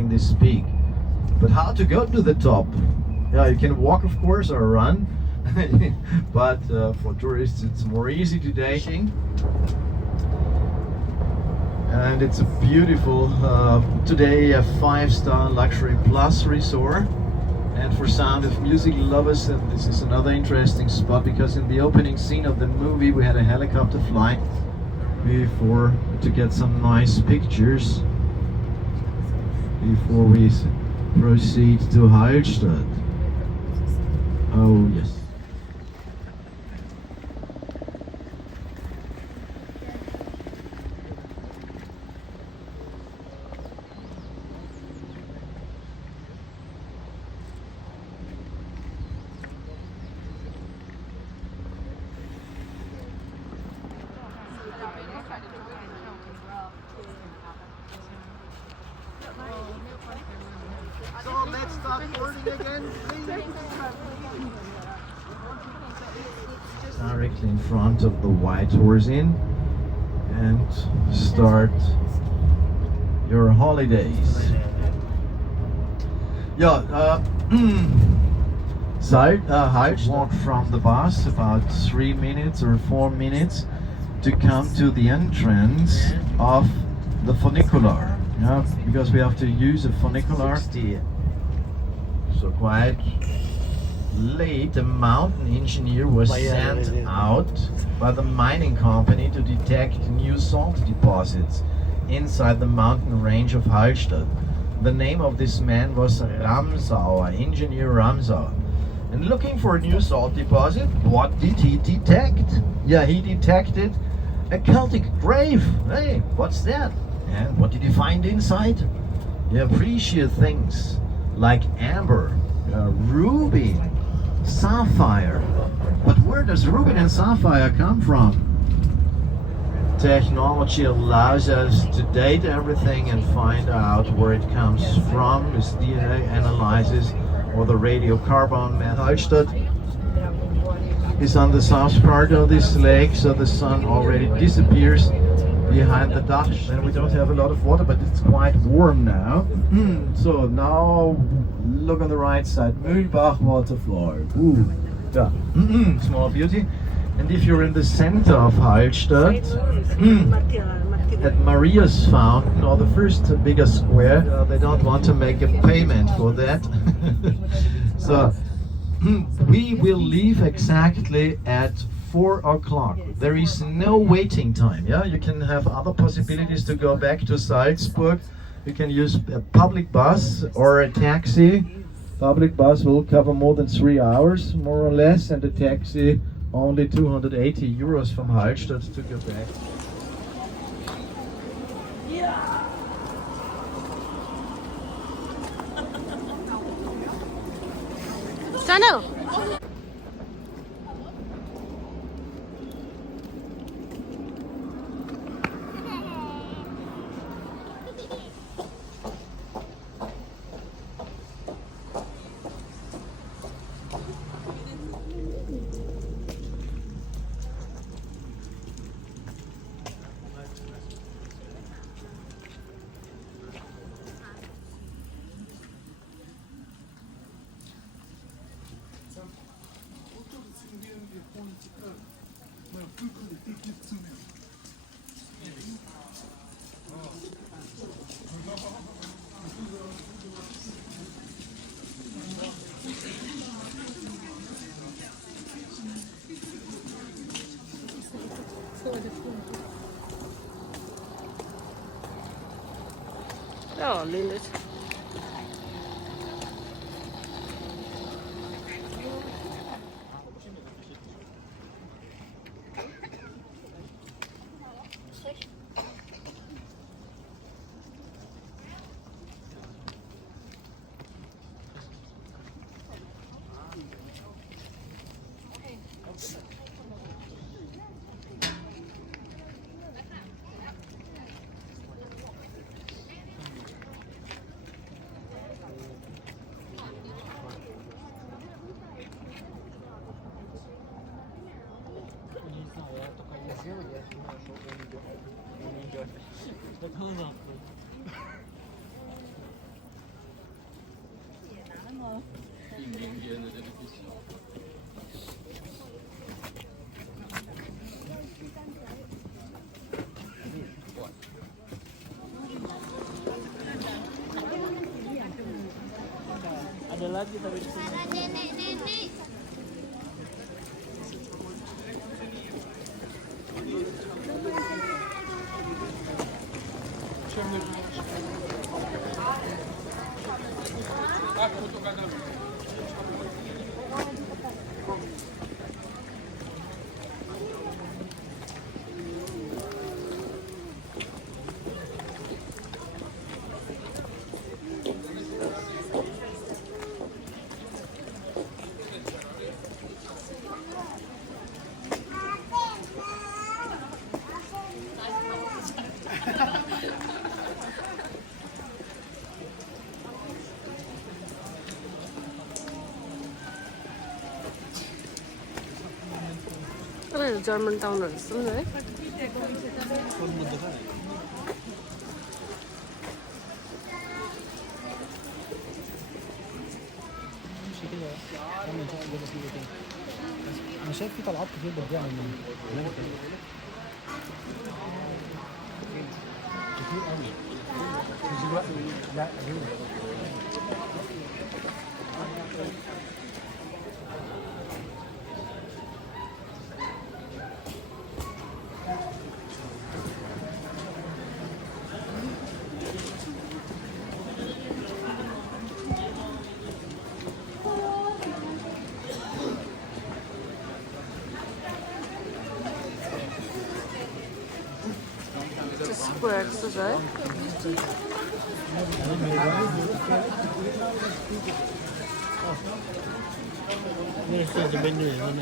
climbing this peak. But how to go to the top? Yeah, you can walk, of course, or run. But for tourists, it's more easy today. And it's a beautiful, today a 5-star luxury plus resort. And for Sound of Music lovers, and this is another interesting spot, because in the opening scene of the movie we had a helicopter flight before to get some nice pictures before we proceed to Hallstatt. Oh yes. So let's start boarding again, please. Directly in front of the White Horse Inn and start your holidays. Yeah, Hallstatt walk from the bus about 3 minutes or 4 minutes to come to the entrance of the funicular. Yeah, because we have to use a funicular. So quite late, a mountain engineer was sent out by the mining company to detect new salt deposits inside the mountain range of Hallstatt. The name of this man was Ramsauer, engineer Ramsauer. And looking for a new salt deposit, what did he detect? Yeah, he detected a Celtic grave. Hey, what's that? And what did he find inside? Yeah, precious things like amber, ruby, sapphire. But where does ruby and sapphire come from? Technology allows us to date everything and find out where it comes from with DNA analysis or the radiocarbon method. Hallstatt is on the south part of this lake, so the sun already disappears behind the Dutch, and we don't have a lot of water, but it's quite warm now. So now look on the right side, Mühlbach waterfall. Ooh, yeah, small beauty. And if you're in the center of Hallstatt, at Maria's Fountain, or the first bigger square, they don't want to make a payment for that. So we will leave exactly at 4 o'clock. There is no waiting time. Yeah, you can have other possibilities to go back to Salzburg. You can use a public bus or a taxi. Public bus will cover more than 3 hours, more or less, and a taxi only 280 euros from Hallstatt to go back. Sano. Oh, Lilith. Ada lagi tapi di sini. Para nenek-nenek. 그래 젊은 땅을 쓰네. انا شايف في طلعات كتير بتضيع مني كتير قوي مش دلوقتي لا قديم 스포 엑스제. 네, 이제 메뉴예요. 네.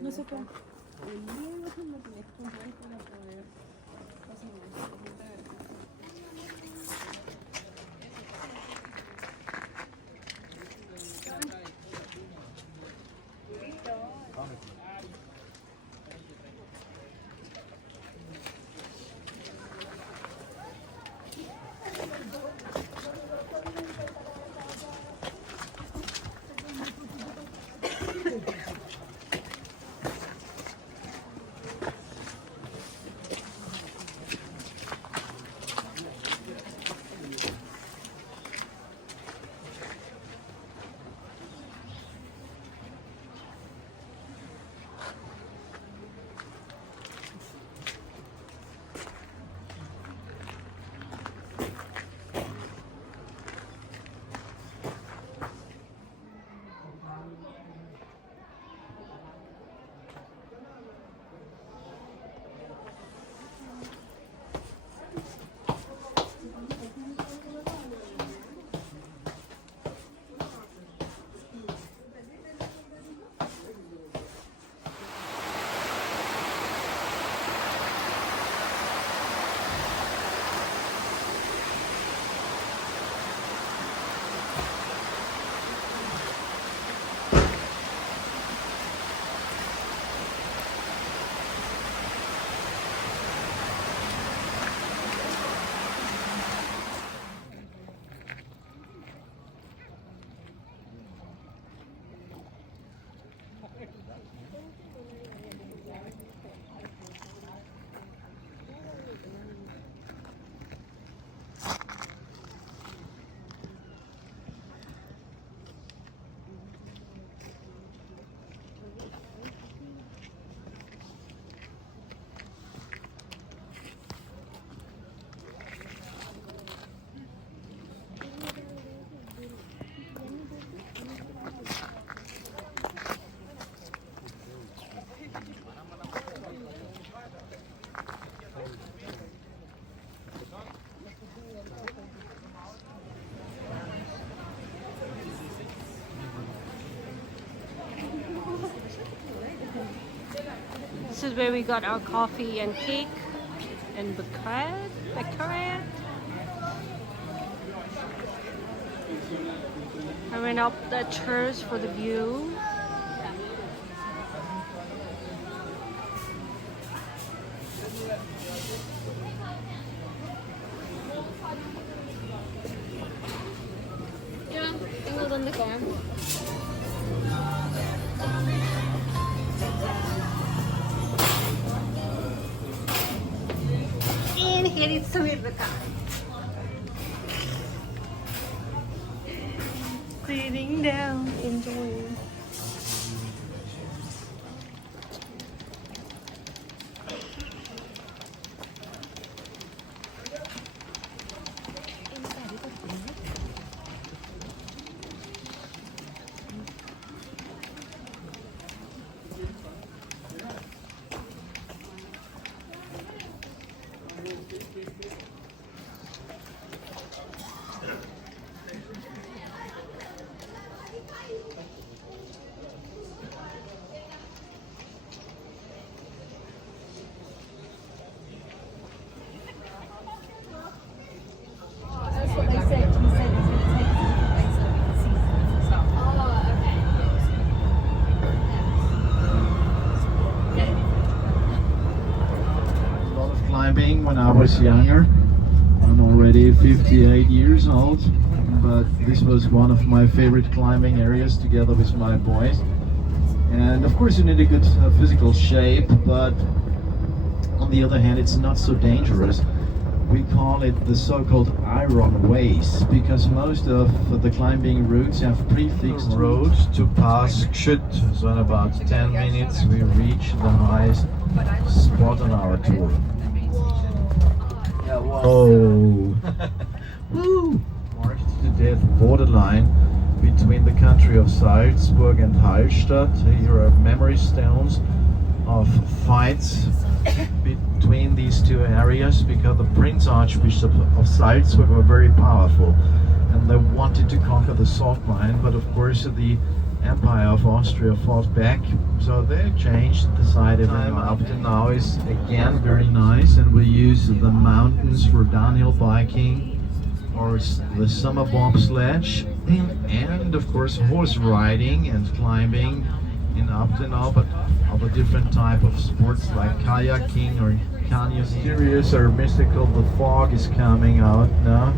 No sé cuánto. El libro es lo que les compré para poder This is where we got our coffee and cake and baguette. I went up the terrace for the view. Ya, tengo dónde comer. And here is Rebecca. Sitting down, enjoying. That's what they said. He said he's going to take us away so we can see some and stuff. A lot of climbing when I was younger. I'm already 58 years old, but this was one of my favorite climbing areas together with my boys. And of course you need a good physical shape, but on the other hand it's not so dangerous. We call it the so-called iron ways because most of the climbing routes have prefixed roads to pass Hallstatt. So in about 10 minutes we reach the highest spot on our tour. Oh, woo! Marked the death borderline between the country of Salzburg and Hallstatt. Here are memory stones of fights between these two areas because the Prince Archbishop of Salzburg were very powerful and they wanted to conquer the salt mine, but of course the Empire of Austria fought back, so they changed the side. Time up to now is again very nice, and we use the mountains for downhill biking or the summer bobsledge, and of course horse riding and climbing in Upton, but of a different type of sports like kayaking or canyoning. Mysterious or mystical, the fog is coming out now.